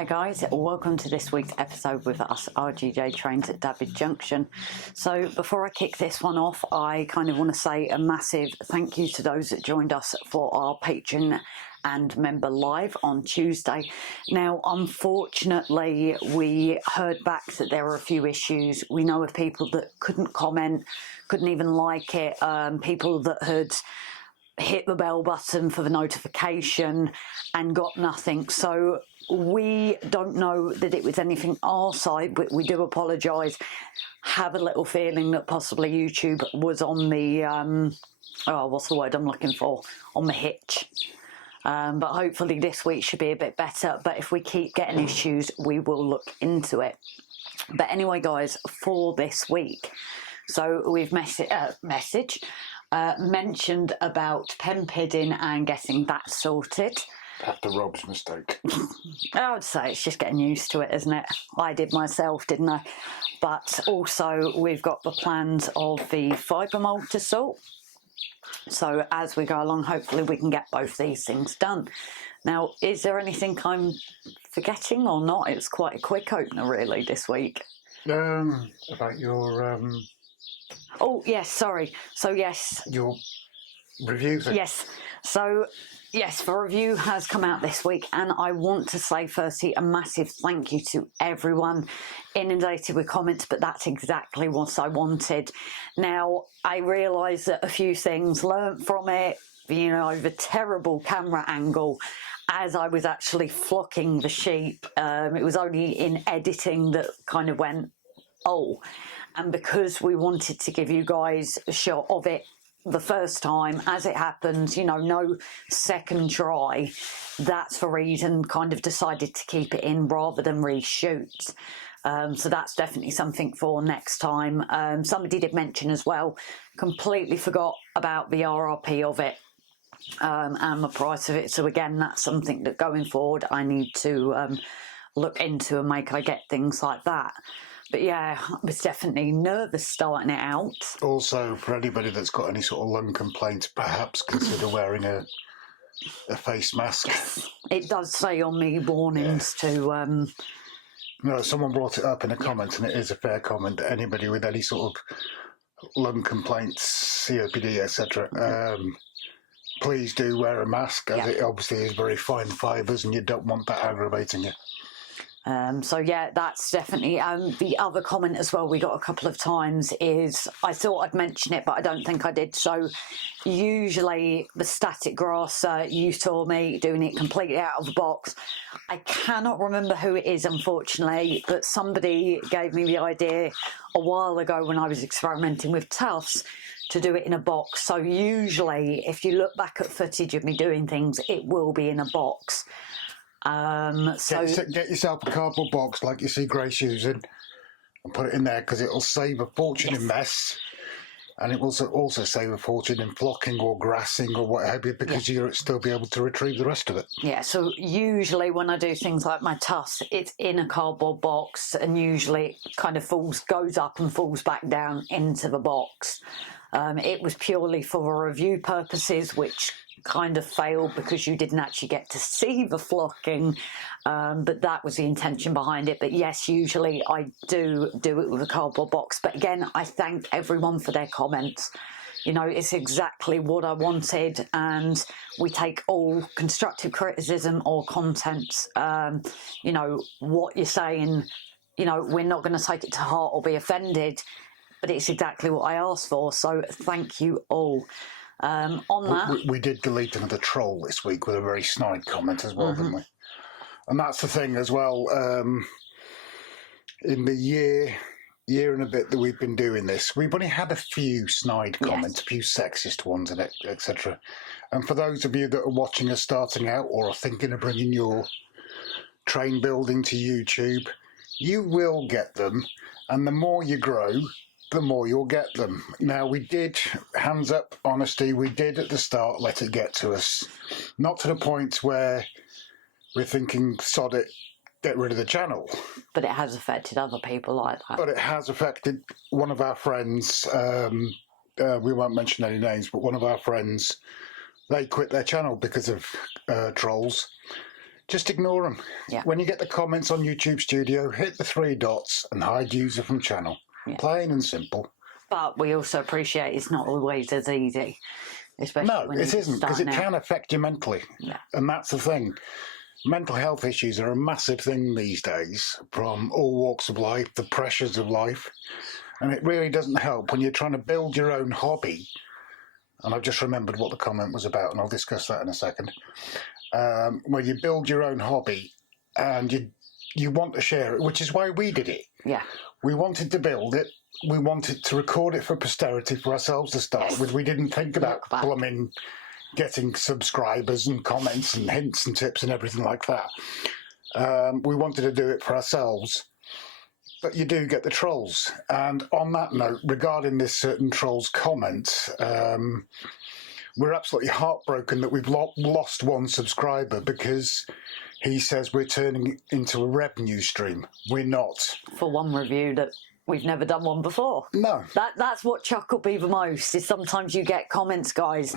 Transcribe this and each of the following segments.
Hi guys, welcome to this week's episode with us RGJ trains at Trevor Junction. So before I kick this one off, I kind of want to say a massive thank you to those that joined us for our Patreon and member live on Tuesday. Now, unfortunately, we heard back that there were a few issues. We know of people that couldn't comment, couldn't even like it, people that had hit the bell button for the notification and got nothing. So we don't know that it was anything our side, but we do apologise. Have a little feeling that possibly YouTube was on the, what's the word I'm looking for? On the hitch. But hopefully this week should be a bit better. But if we keep getting issues, we will look into it. But anyway, guys, for this week, so we've mentioned about pen pidding and getting that sorted. After Rob's mistake. I would say it's just getting used to it, isn't it? I did myself, didn't I? But also we've got the plans of the fibre mould to sort. So as we go along, hopefully we can get both these things done. Now, is there anything I'm forgetting or not? It's quite a quick opener really this week. About your Oh yes, sorry. So yes. Your review thing. Yes. So yes, the review has come out this week, and I want to say firstly a massive thank you to everyone inundated with comments, but that's exactly what I wanted. Now, I realise that a few things learnt from it, you know, the terrible camera angle as I was actually flocking the sheep. It was only in editing that kind of went, oh, and because we wanted to give you guys a shot of it the first time as it happens, you know, no second try, that's the reason kind of decided to keep it in rather than reshoot. So that's definitely something for next time. Somebody did mention as well, completely forgot about the RRP of it and the price of it. So again, that's something that going forward I need to look into and make I get things like that. But yeah, I was definitely nervous starting it out. Also, for anybody that's got any sort of lung complaints, perhaps consider wearing a face mask. Yes, it does say on the warnings to... No, someone brought it up in a comment, and it is a fair comment. Anybody with any sort of lung complaints, COPD, etc., please do wear a mask, as it obviously is very fine fibres, and you don't want that aggravating you. So yeah, that's definitely the other comment as well we got a couple of times is, I thought I'd mention it but I don't think I did. So usually the static grass, you saw me doing it completely out of the box. I cannot remember who it is unfortunately, but somebody gave me the idea a while ago when I was experimenting with tufts to do it in a box. So usually if you look back at footage of me doing things, it will be in a box. So get yourself a cardboard box like you see Grace using and put it in there, because it'll save a fortune in mess, and it will also save a fortune in flocking or grassing or what have you, because you'll still be able to retrieve the rest of it. Yeah, so usually when I do things like my tufts, it's in a cardboard box, and usually it kind of goes up and falls back down into the box. It was purely for review purposes, which kind of failed because you didn't actually get to see the flocking, but that was the intention behind it. But yes, usually I do it with a cardboard box. But again, I thank everyone for their comments. You know, it's exactly what I wanted, and we take all constructive criticism or contents. You know, what you're saying, you know, we're not going to take it to heart or be offended, but it's exactly what I asked for. So thank you all. On that, we did delete another troll this week with a very snide comment as well, didn't we? And that's the thing as well. In the year and a bit that we've been doing this, we've only had a few snide comments, a few sexist ones, and etc. And for those of you that are watching us starting out or are thinking of bringing your train building to YouTube, you will get them, and the more you grow, the more you'll get them. Now, we did, hands up, honesty, we did at the start let it get to us. Not to the point where we're thinking, sod it, get rid of the channel. But it has affected other people like that. But it has affected one of our friends, we won't mention any names, but one of our friends, they quit their channel because of trolls. Just ignore them. Yeah. When you get the comments on YouTube Studio, hit the 3 dots and hide user from channel. Yeah. Plain and simple. But we also appreciate it's not always as easy. Especially No, when it isn't, because it out. can affect you mentally. Yeah. And that's the thing. Mental health issues are a massive thing these days, from all walks of life, the pressures of life. And it really doesn't help when you're trying to build your own hobby. And I've just remembered what the comment was about, and I'll discuss that in a second. Where you build your own hobby and you want to share it, which is why we did it. Yeah. We wanted to build it. We wanted to record it for posterity for ourselves to start with. We didn't think about plumbing, getting subscribers and comments and hints and tips and everything like that. We wanted to do it for ourselves. But you do get the trolls. And on that note, regarding this certain troll's comment, we're absolutely heartbroken that we've lost one subscriber because he says we're turning it into a revenue stream. We're not. For one review that we've never done one before. No. That's what chuckled me the most, is sometimes you get comments, guys,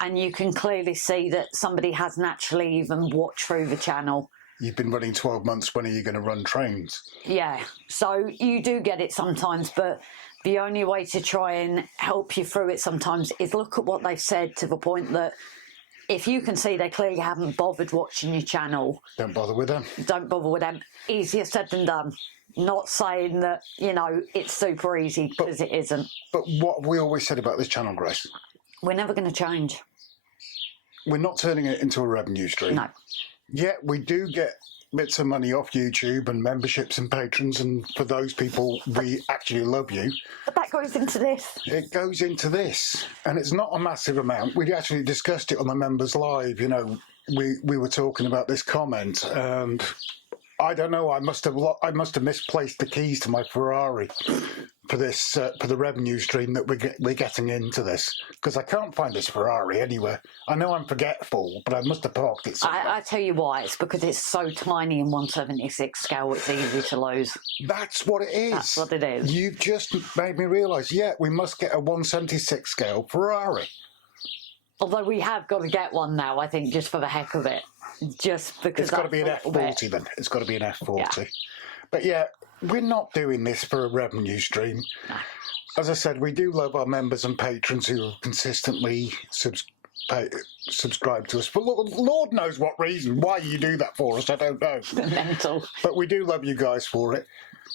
and you can clearly see that somebody hasn't actually even watched through the channel. You've been running 12 months, when are you going to run trains? Yeah, so you do get it sometimes, but the only way to try and help you through it sometimes is look at what they've said, to the point that if you can see they clearly haven't bothered watching your channel, Don't bother with them. don't bother with them. Easier said than done. Not saying that, you know, it's super easy, because it isn't. But what we always said about this channel, Grace, We're never going to change. we're not turning it into a revenue stream. No. Yeah, we do get bits of money off YouTube and memberships and patrons, and for those people, we actually love you. But that goes into this. It goes into this, and it's not a massive amount. We actually discussed it on the Members Live. You know, we were talking about this comment, and I don't know. I must have misplaced the keys to my Ferrari for this for the revenue stream that we're getting into this, because I can't find this Ferrari anywhere. I know I'm forgetful, but I must have parked it somewhere. I tell you why. It's because it's so tiny in 1/76 scale. It's easy to lose. That's what it is. That's what it is. You've just made me realise. Yeah, we must get a 1/76 scale Ferrari. Although we have got to get one now, I think, just for the heck of it. Just because It's got to be an F40 then. It's got to be an F40. Yeah. But yeah, we're not doing this for a revenue stream. No. As I said, we do love our members and patrons who consistently subscribe to us. For Lord knows what reason. Why you do that for us, I don't know. Mental. But we do love you guys for it.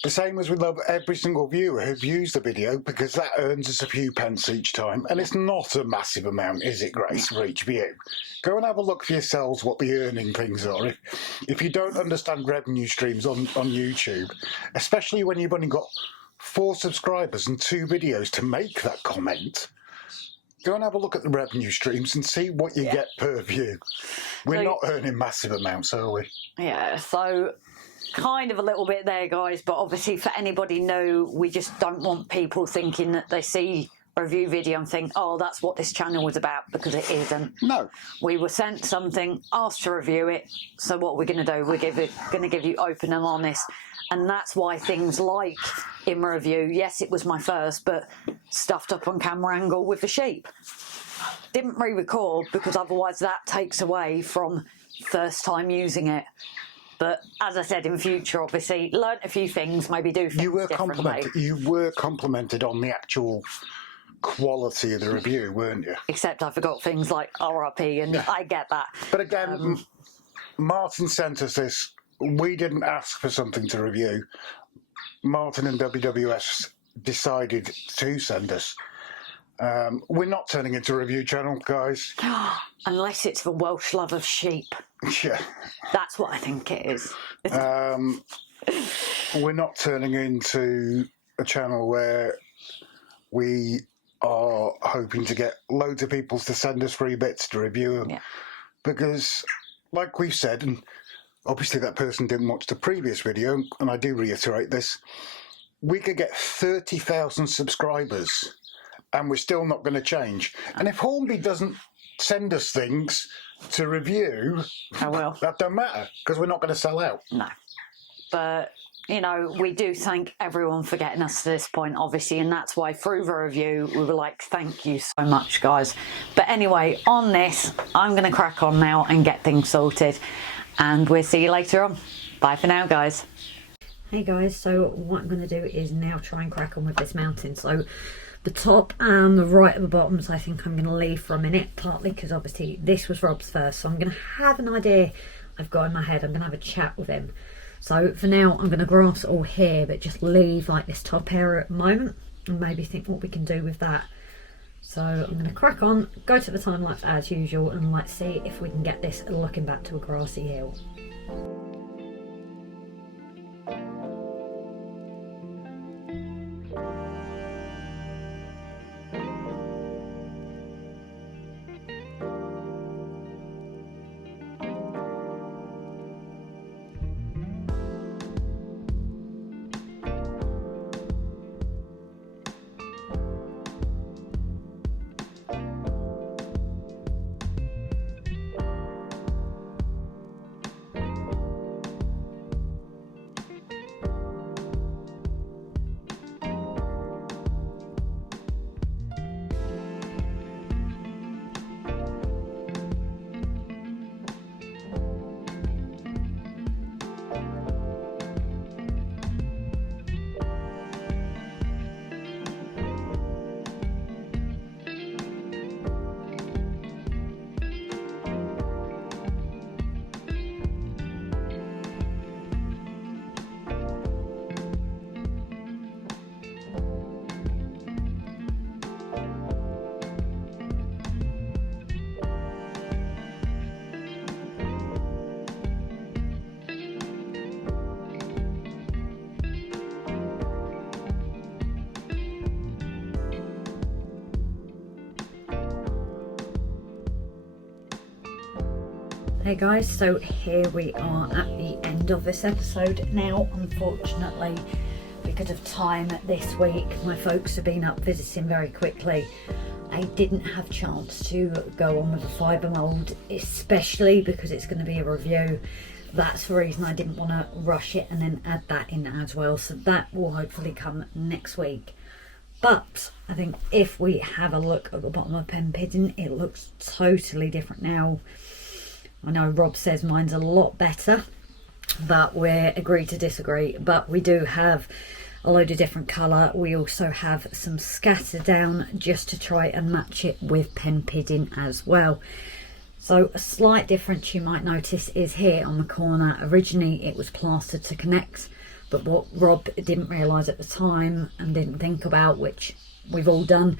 The same as we love every single viewer who views the video, because that earns us a few pence each time. And it's not a massive amount, is it, Grace, for each view? Go and have a look for yourselves what the earning things are. If you don't understand revenue streams on YouTube, especially when you've only got 4 subscribers and 2 videos to make that comment, go and have a look at the revenue streams and see what you get per view. We're not earning massive amounts, are we? Yeah, so kind of a little bit there, guys, but obviously for anybody new, we just don't want people thinking that they see a review video and think, oh, that's what this channel was about, because it isn't. No. We were sent something, asked to review it, so what we're going to do, we're going to give you open and honest, and that's why things like in review, yes, it was my first, but stuffed up on camera angle with the sheep. Didn't re-record, because otherwise that takes away from first time using it. But as I said, in future, obviously, learnt a few things, maybe do things differently. You were complimented on the actual quality of the review, weren't you? Except I forgot things like RRP, and I get that. But again, Martin sent us this. We didn't ask for something to review. Martin and WWS decided to send us. We're not turning into a review channel, guys. Unless it's the Welsh love of sheep. Yeah. That's what I think it is. We're not turning into a channel where we are hoping to get loads of people to send us free bits to review them. Yeah. Because, like we've said, and obviously that person didn't watch the previous video, and I do reiterate this, we could get 30,000 subscribers and we're still not going to change. And if Hornby doesn't send us things to review, I will. That don't matter, because we're not going to sell out. No. But, you know, we do thank everyone for getting us to this point, obviously, and that's why through the review we were like, thank you so much, guys. But anyway, on this, I'm going to crack on now and get things sorted. and we'll see you later on. Bye for now, guys. Hey guys, so what I'm going to do is now try and crack on with this mounting. So the top and the right of the bottoms I think I'm going to leave for a minute, partly because obviously this was Rob's first, so I'm going to have an idea I've got in my head. I'm going to have a chat with him. So for now I'm going to grass all here, but just leave like this top area at the moment and maybe think what we can do with that. So I'm going to crack on, go to the time lapse as usual, and let's see if we can get this looking back to a grassy hill. Hey guys, so here we are at the end of this episode now. Unfortunately, because of time this week, my folks have been up visiting very quickly. I didn't have chance to go on with the fibre mould, especially because it's going to be a review. That's the reason I didn't want to rush it and then add that in as well. So that will hopefully come next week. But I think if we have a look at the bottom of MPeentjes, it looks totally different now. I know Rob says mine's a lot better, but we're agree to disagree. But we do have a load of different colour. We also have some scatter down just to try and match it with MPeentjes as well. So a slight difference you might notice is here on the corner. Originally it was plastered to connect, but what Rob didn't realise at the time and didn't think about, which we've all done,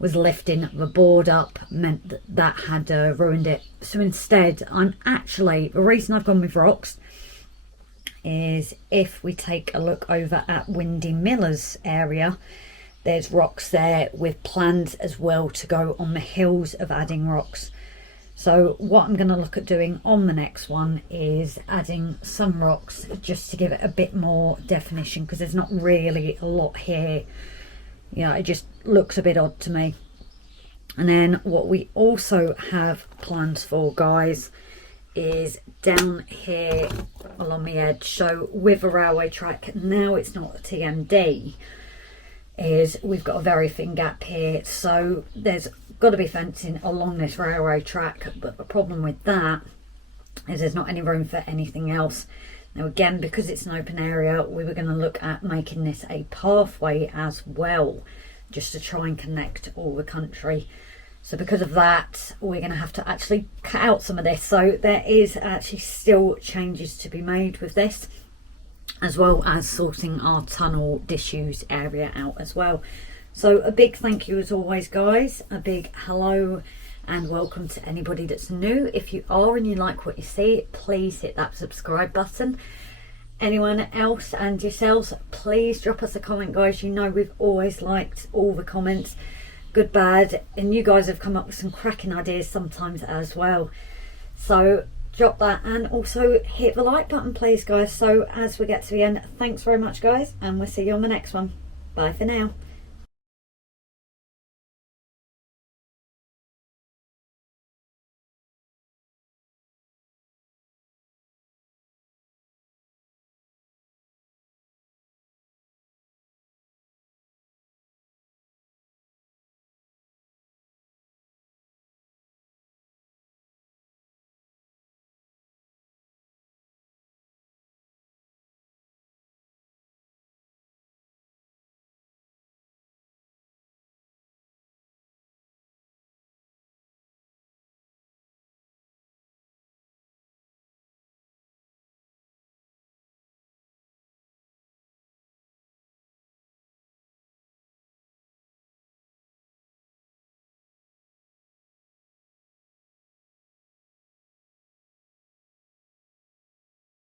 was lifting the board up, meant that that had ruined it. So instead, the reason I've gone with rocks is if we take a look over at Windy Miller's area, there's rocks there with plans as well to go on the hills of adding rocks. So what I'm going to look at doing on the next one is adding some rocks just to give it a bit more definition, because there's not really a lot here. Yeah, it just looks a bit odd to me. And then what we also have plans for, guys, is down here along the edge. So with a railway track, now it's not a TMD, is we've got a very thin gap here. So there's got to be fencing along this railway track. But the problem with that is there's not any room for anything else. Now again, because it's an open area, we were going to look at making this a pathway as well, just to try and connect all the country. So because of that, we're going to have to actually cut out some of this. So there is actually still changes to be made with this, as well as sorting our tunnel disused area out as well. So a big thank you as always, guys. A big hello and welcome to anybody that's new. If you are and you like what you see, please hit that subscribe button. Anyone else and yourselves, please drop us a comment, guys. You know we've always liked all the comments, good, bad, and you guys have come up with some cracking ideas sometimes as well. So drop that, and also hit the like button, please, guys. So as we get to the end, thanks very much, guys, and we'll see you on the next one. Bye for now.